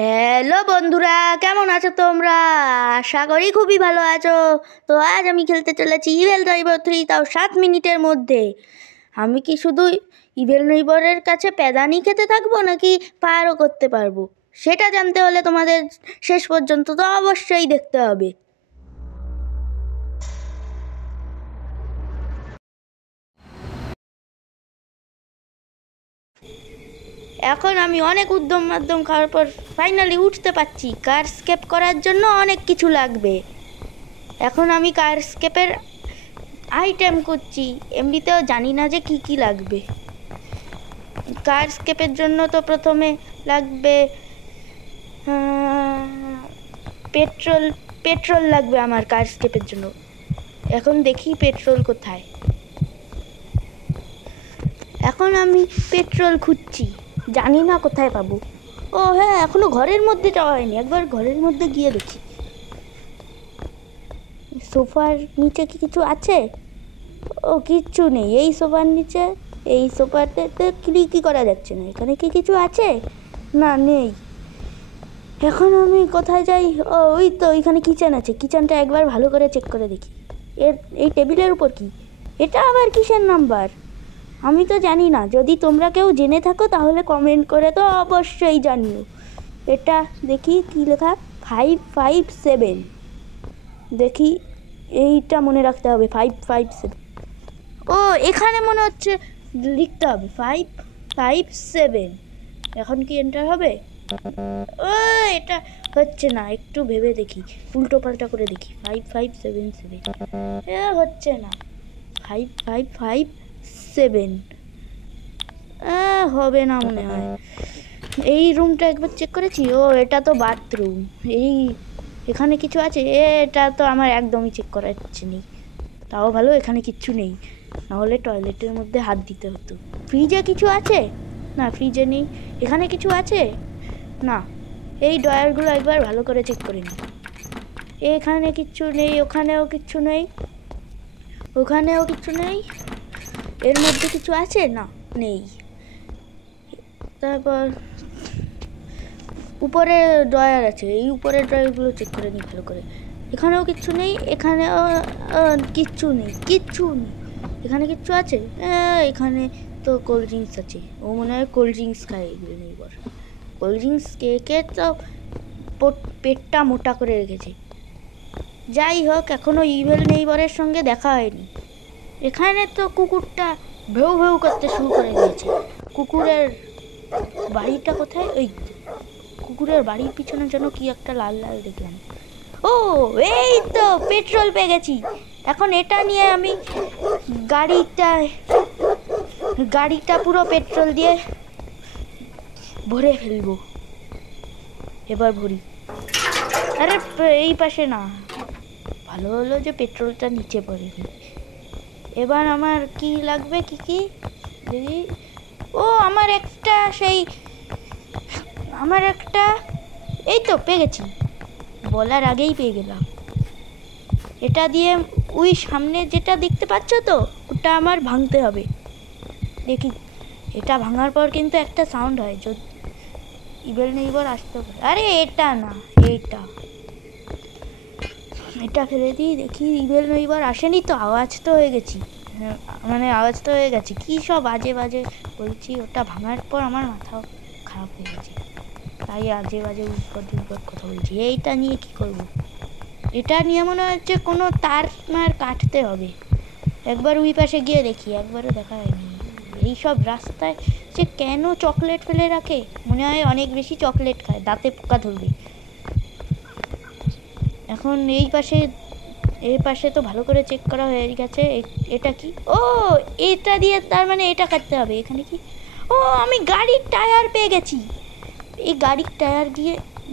Hello বন্ধুরা, কেমন আছো তোমরা? আশা করি খুবই ভালো আছো। তো আজ আমি খেলতে চলেছি ইভেল নেইবার 3, তাও 7 মিনিটের মধ্যে। আমি কি শুধু ইভেল নেইবারের কাছে প্যাদানি খেতে থাকবো নাকি পারও করতে পারবো? সেটা জানতে হলে তোমাদের শেষ পর্যন্ত তো অবশ্যই দেখতে হবে। এখন আমি অনেক উদ্যম মাধ্যম খাওয়ার পর ফাইনালি উঠতে পারছি। কার স্কেপ করার জন্য অনেক কিছু লাগবে। এখন আমি কার স্কেপের আইটেম করছি, এমনিতেও জানি না যে কি কি লাগবে। কার স্কেপের জন্য তো প্রথমে লাগবে পেট্রোল লাগবে আমার কার স্কেপের জন্য। এখন দেখি পেট্রোল কোথায়। এখন আমি পেট্রোল খুঁজছি, জানি না কোথায় পাবো। ও হ্যাঁ, এখনো ঘরের মধ্যে যাওয়া হয়নি, একবার ঘরের মধ্যে গিয়ে দেখি। সোফার নিচে কি কিছু আছে? ও কিচ্ছু নেই এই সোফার নিচে। এই সোফাতে কি করা যাচ্ছে না। এখানে কি কিছু আছে? না, নেই। এখন আমি কোথায় যাই? ও ওই তো এখানে কিচেন আছে, কিচেনটা একবার ভালো করে চেক করে দেখি। এই টেবিলের উপর কি? এটা আবার কিসের নাম্বার? আমি তো জানি না। যদি তোমরা কেউ জেনে থাকো তাহলে কমেন্ট করে তো অবশ্যই জানিও। এটা দেখি কি লেখা, 557। দেখি, এইটা মনে রাখতে হবে, 557। ও এখানে মনে হচ্ছে লিখতে হবে 557। এখন কি এন্টার হবে? ও এটা হচ্ছে না, একটু ভেবে দেখি, উল্টো পাল্টা করে দেখি। 5577 হচ্ছে না। 5557 হবে না মনে হয়। এই রুমটা একবার চেক করেছি। ও এটা তো বাথরুম। এখানে কিছু আছে? এটা তো আমার একদমই চেক করা যাচ্ছে নেই। তাও ভালো এখানে কিচ্ছু নেই, নাহলে টয়লেটের মধ্যে হাত দিতে হতো। ফ্রিজে কিছু আছে? না, ফ্রিজে নেই। এখানে কিছু আছে? না। এই ড্রয়ারগুলো একবার ভালো করে চেক করে নিই। এখানে কিচ্ছু নেই, ওখানেও কিচ্ছু নেই, ওখানেও কিছু নেই। এর মধ্যে কিছু আছে? না, নেই। তারপর উপরে ড্রয়ার আছে, এই উপরের ড্রয়ারগুলো চেক করে নিই ভালো করে। এখানেও কিচ্ছু নেই, এখানেও কিচ্ছু নেই, কিচ্ছু নেই। এখানে কিচ্ছু আছে? এখানে তো কোল্ড ড্রিঙ্কস আছে। ও মনে হয় কোল্ড ড্রিঙ্কস খায় এগুলো নেইবার। কোল্ড ড্রিঙ্কস কে তো পেটটা মোটা করে রেখেছে। যাই হোক, এখনও ইভেল নেইবারের সঙ্গে দেখা হয়নি। এখানে তো কুকুরটা ভেউ ভেউ করতে শুরু করে দিয়েছে। কুকুরের বাড়িটা কোথায়? ওই কুকুরের বাড়ির পিছনে যেন কি একটা লাল লাল দেখলাম। ও এই তো পেট্রোল পেয়ে গেছি। এখন এটা নিয়ে আমি গাড়িটা পুরো পেট্রোল দিয়ে ভরে ফেলবো। এবার ভরি। আরে এই পাশে না, ভালো হলো যে পেট্রোলটা নিচে পড়েনি। এবার আমার কি লাগবে? কি দেখি। ও আমার একটা এই তো পেয়ে গেছি, বলার আগেই পেয়ে গেলাম। এটা দিয়ে ওই সামনে যেটা দেখতে পাচ্ছ তো, ওটা আমার ভাঙতে হবে। দেখি, এটা ভাঙার পর কিন্তু একটা সাউন্ড হয়, যদি ইভেল নেইবার আসতে পারে। আরে এটা না, এটা ফেলে দিই। দেখি ইভেল নেইবার আসেনি তো। আওয়াজ তো হয়ে গেছে, কি সব বাজে বাজে বলছি। ওটা ভাঙার পর আমার মাথাও খারাপ হয়ে গেছে, তাই আজে বাজে উৎপদ কথা বলছি। এইটা নিয়ে কি করব? এটা নিয়ে মনে হচ্ছে কোনো তার কাটতে হবে। একবার ওই পাশে গিয়ে দেখি, একবারও দেখা হয়নি। এইসব রাস্তায় যে কেন চকলেট ফেলে রাখে? মনে হয় অনেক বেশি চকলেট খায়, দাঁতে পোকা ধরবে। এখন এই পাশে তো ভালো করে চেক করা হয়ে গেছে। এটা কি? ও এটা দিয়ে তার মানে এটা কাটতে হবে। এখানে কি? ও আমি গাড়ির টায়ার পেয়ে গেছি। এই গাড়ির টায়ার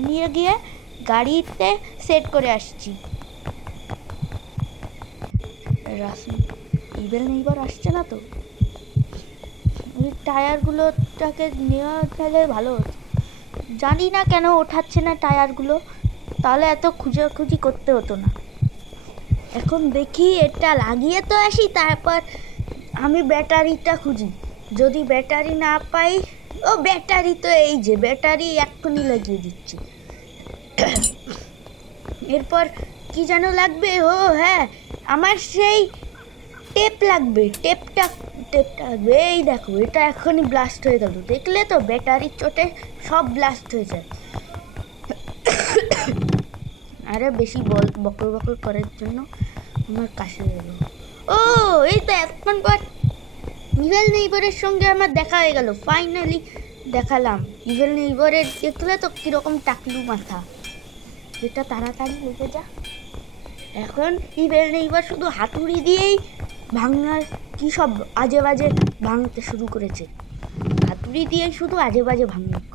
নিয়ে গিয়ে গাড়িতে সেট করে আসছি। ইভেল নেইবার আসছে না তো। ওই টায়ারগুলোটাকে নেওয়া গেলে ভালো হতো। জানি না কেন ওঠাচ্ছে না টায়ারগুলো, তাহলে এত খুঁজাখুঁজি করতে হতো না। এখন দেখি এটা লাগিয়ে তো আসি, তারপর আমি ব্যাটারিটা খুঁজি। যদি ব্যাটারি না পাই, ও ব্যাটারি তো এই যে ব্যাটারি এক্ষুনি লাগিয়ে দিচ্ছি। এরপর কি যেন লাগবে? ও হ্যাঁ, আমার সেই টেপ লাগবে। টেপটা লাগবে। এই দেখো, এটা এখনই ব্লাস্ট হয়ে গেল। দেখলে তো, ব্যাটারির চোটে সব ব্লাস্ট হয়ে যায়। আরে বেশি বকর বকর করার জন্য আমার কাশি গেল। ও এই তো এতক্ষণ পর ইভেল নেইবারের সঙ্গে আমার দেখা হয়ে গেল। ফাইনালি দেখালাম ইভেল নেইবারের। দেখলে তো কিরকম টাকলু মাথা। এটা তাড়াতাড়ি লেগে যা। এখন ইভেল নেইবার শুধু হাতুড়ি দিয়েই ভাঙার কি সব আজে বাজে ভাঙতে শুরু করেছে। হাতুড়ি দিয়েই শুধু আজে বাজে ভাঙুক।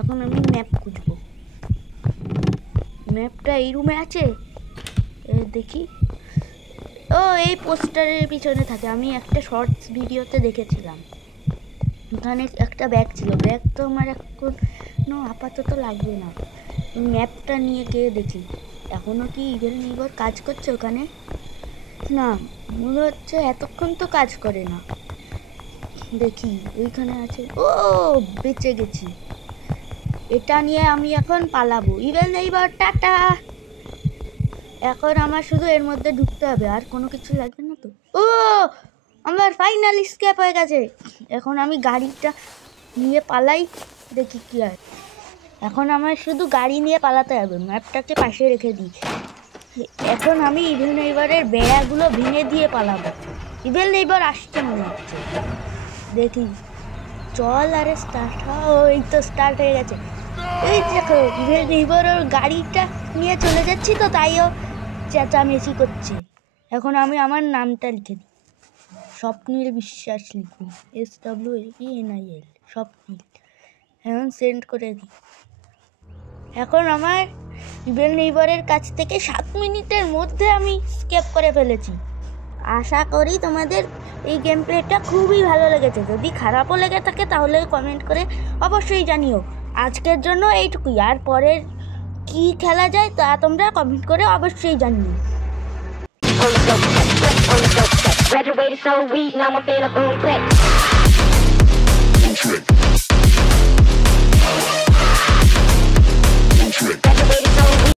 এখন আমি ম্যাপ খুঁজবো। ম্যাপটা এই রুমে আছে, দেখি। ও এই পোস্টারের পিছনে থাকে। আমি একটা শর্টস ভিডিওতে দেখেছিলাম, ওখানে একটা ব্যাগ ছিল। ব্যাগ তো আমার এখন আপাতত লাগবে না। ম্যাপটা নিয়ে গিয়ে দেখি এখনো কি ইভেল নেইবার কাজ করছে ওখানে। না, মনে হচ্ছে এতক্ষণ তো কাজ করে না। দেখি ওইখানে আছে। ও বেঁচে গেছি। এটা নিয়ে আমি এখন পালাবো। Evil neighbour tata. এখন আমার শুধু এর মধ্যে ঢুকতে হবে, আর কোনো কিছু লাগবে না তো। ও আমার ফাইনাল স্কেপ হয়ে গেছে। এখন আমি গাড়িটা নিয়ে পালাই, দেখি কি হয়। এখন আমার শুধু গাড়ি নিয়ে পালাতে হবে। ম্যাপটাকে পাশে রেখে দিই। এখন আমি ইভেল নেইবারের বেড়াগুলো ভেঙে দিয়ে পালাবো। ইভেল নেইবার আসছে মনে হচ্ছে। দেখি, চল। আরে স্টার্ট। এই তো স্টার্ট হয়ে গেছে। এই দেখো, ইভেল নেইবার ওর গাড়িটা নিয়ে চলে যাচ্ছি তো, তাইও চেঁচামেচি করছে। এখন আমি আমার নামটা লিখে দিই। স্বপ্নীল বিশ্বাস লিখুন। SWAPNIL, স্বপ্নীল। এখন সেন্ড করে দিই। এখন আমার ইভেল নেইবারের কাছ থেকে 7 মিনিটের মধ্যে আমি স্কেপ করে ফেলেছি। আশা করি তোমাদের এই গেম প্লেটা খুবই ভালো লেগেছে। যদি খারাপও লেগে থাকে তাহলে কমেন্ট করে অবশ্যই জানিও। আজকের জন্য এইটুকুই। আর পরের কি খেলা যায় তা তোমরা কমেন্ট করে অবশ্যই জানিও। Graduated so weak, now I'm feeling boom click.